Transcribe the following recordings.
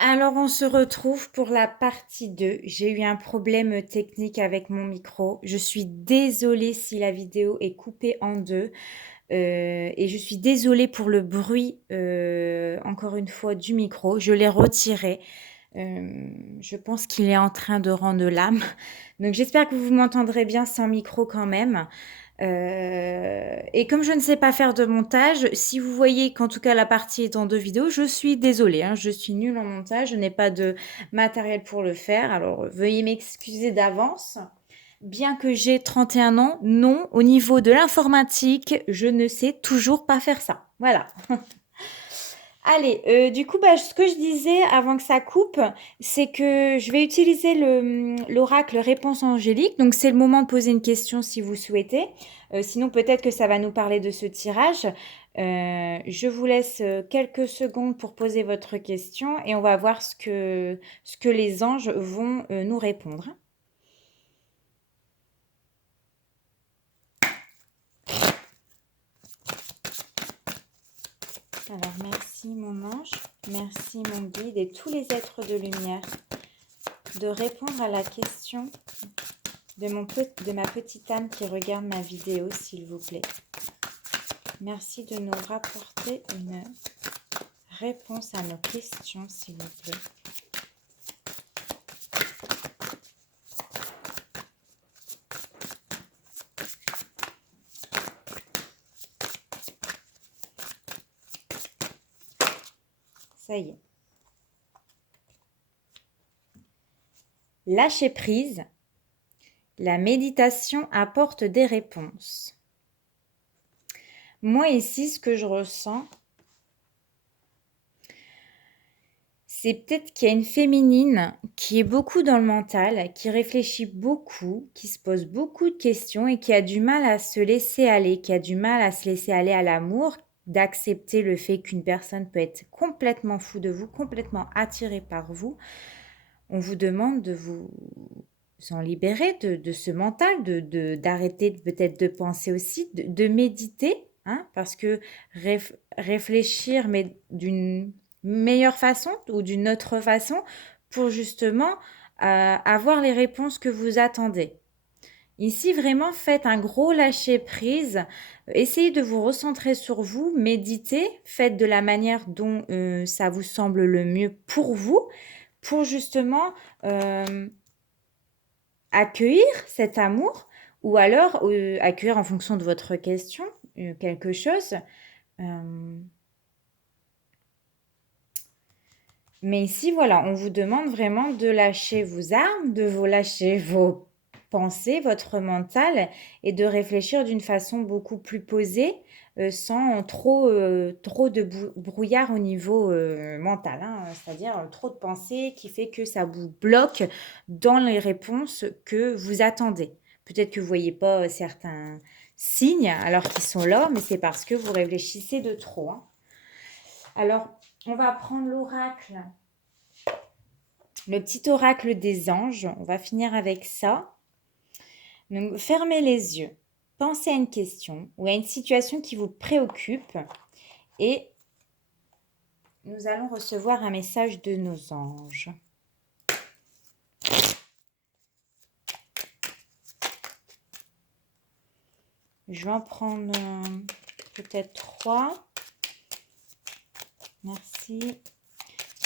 Alors, on se retrouve pour la partie 2. J'ai eu un problème technique avec mon micro. Je suis désolée si la vidéo est coupée en deux. Et je suis désolée pour le bruit, encore une fois, du micro. Je l'ai retiré. Je pense qu'il est en train de rendre l'âme. Donc, j'espère que vous m'entendrez bien sans micro quand même. Et comme je ne sais pas faire de montage, si vous voyez qu'en tout cas la partie est en deux vidéos, je suis désolée, hein, je suis nulle en montage, je n'ai pas de matériel pour le faire, alors veuillez m'excuser d'avance. Bien que j'ai 31 ans, non, au niveau de l'informatique, je ne sais toujours pas faire ça. Voilà. Allez, du coup, ce que je disais avant que ça coupe, c'est que je vais utiliser l'oracle Réponse angélique. Donc, c'est le moment de poser une question si vous souhaitez. Sinon, peut-être que ça va nous parler de ce tirage. Je vous laisse quelques secondes pour poser votre question et on va voir ce que les anges vont nous répondre. Alors, merci mon ange, merci mon guide et tous les êtres de lumière de répondre à la question de ma petite âme qui regarde ma vidéo, s'il vous plaît. Merci de nous rapporter une réponse à nos questions, s'il vous plaît. Ça y est. Lâcher prise. La méditation apporte des réponses. Moi ici, ce que je ressens, c'est peut-être qu'il y a une féminine qui est beaucoup dans le mental, qui réfléchit beaucoup, qui se pose beaucoup de questions et qui a du mal à se laisser aller, qui a du mal à se laisser aller à l'amour, d'accepter le fait qu'une personne peut être complètement fou de vous, complètement attirée par vous. On vous demande de vous en libérer de ce mental, d'arrêter peut-être de penser aussi, de méditer, hein, parce que réfléchir, mais d'une meilleure façon ou d'une autre façon pour justement avoir les réponses que vous attendez. Ici, vraiment, faites un gros lâcher-prise. Essayez de vous recentrer sur vous, méditez, faites de la manière dont ça vous semble le mieux pour vous, pour justement accueillir cet amour ou alors accueillir en fonction de votre question quelque chose. Mais ici, voilà, on vous demande vraiment de lâcher vos armes, de vous lâcher vos pensées, votre mental et de réfléchir d'une façon beaucoup plus posée, sans trop de brouillard au niveau mental, hein, c'est-à-dire trop de pensées qui fait que ça vous bloque dans les réponses que vous attendez. Peut-être que vous voyez pas certains signes alors qu'ils sont là, mais c'est parce que vous réfléchissez de trop, hein. Alors, on va prendre l'oracle, le petit oracle des anges. On va finir avec ça. Donc, fermez les yeux. Pensez à une question ou à une situation qui vous préoccupe et nous allons recevoir un message de nos anges. Je vais en prendre peut-être 3. Merci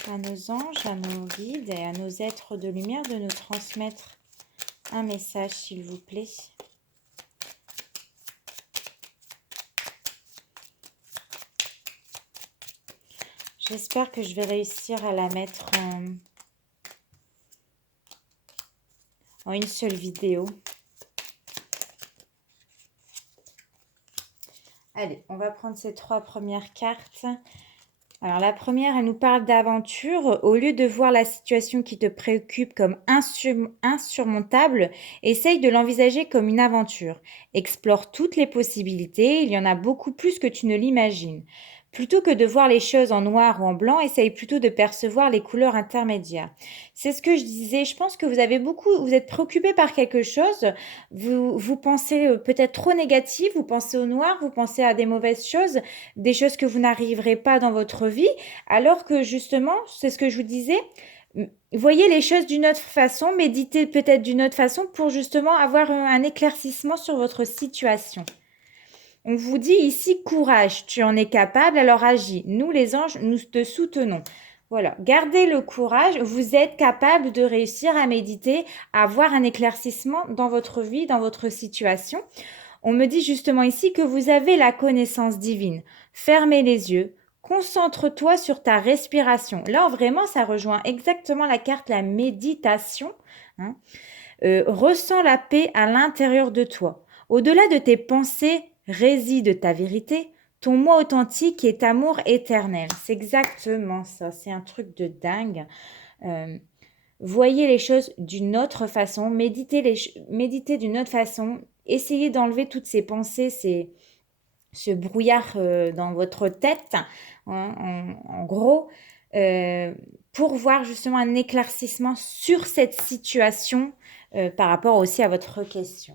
à nos anges, à nos guides et à nos êtres de lumière de nous transmettre un message, s'il vous plaît. J'espère que je vais réussir à la mettre en une seule vidéo. Allez, on va prendre ces 3 premières cartes. Alors la première, elle nous parle d'aventure. Au lieu de voir la situation qui te préoccupe comme insurmontable, essaye de l'envisager comme une aventure. Explore toutes les possibilités, il y en a beaucoup plus que tu ne l'imagines. Plutôt que de voir les choses en noir ou en blanc, essaye plutôt de percevoir les couleurs intermédiaires. C'est ce que je disais. Je pense que vous êtes préoccupé par quelque chose. Vous pensez peut-être trop négatif, vous pensez au noir, vous pensez à des mauvaises choses, des choses que vous n'arriverez pas dans votre vie, alors que justement, c'est ce que je vous disais, voyez les choses d'une autre façon, méditez peut-être d'une autre façon pour justement avoir un éclaircissement sur votre situation. On vous dit ici courage, tu en es capable, alors agis. Nous les anges, nous te soutenons. Voilà, gardez le courage, vous êtes capable de réussir à méditer, à avoir un éclaircissement dans votre vie, dans votre situation. On me dit justement ici que vous avez la connaissance divine. Fermez les yeux, concentre-toi sur ta respiration. Là, vraiment, ça rejoint exactement la carte, la méditation. Hein. Ressens la paix à l'intérieur de toi. Au-delà de tes pensées réside ta vérité. Ton moi authentique est amour éternel. C'est exactement ça. C'est un truc de dingue. Voyez les choses d'une autre façon. Méditez d'une autre façon. Essayez d'enlever toutes ces pensées, ce brouillard dans votre tête, hein, en gros, pour voir justement un éclaircissement sur cette situation par rapport aussi à votre question.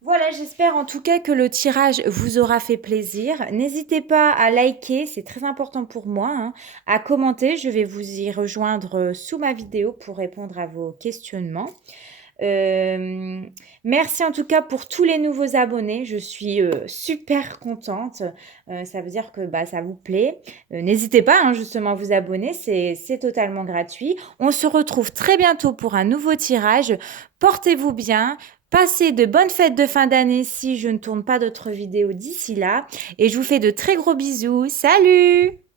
Voilà, j'espère en tout cas que le tirage vous aura fait plaisir. N'hésitez pas à liker, c'est très important pour moi, hein, à commenter. Je vais vous y rejoindre sous ma vidéo pour répondre à vos questionnements. Merci en tout cas pour tous les nouveaux abonnés. Je suis super contente. Ça veut dire que ça vous plaît. N'hésitez pas hein, justement à vous abonner. C'est totalement gratuit. On se retrouve très bientôt pour un nouveau tirage. Portez-vous bien. Passez de bonnes fêtes de fin d'année si je ne tourne pas d'autres vidéos d'ici là. Et je vous fais de très gros bisous. Salut!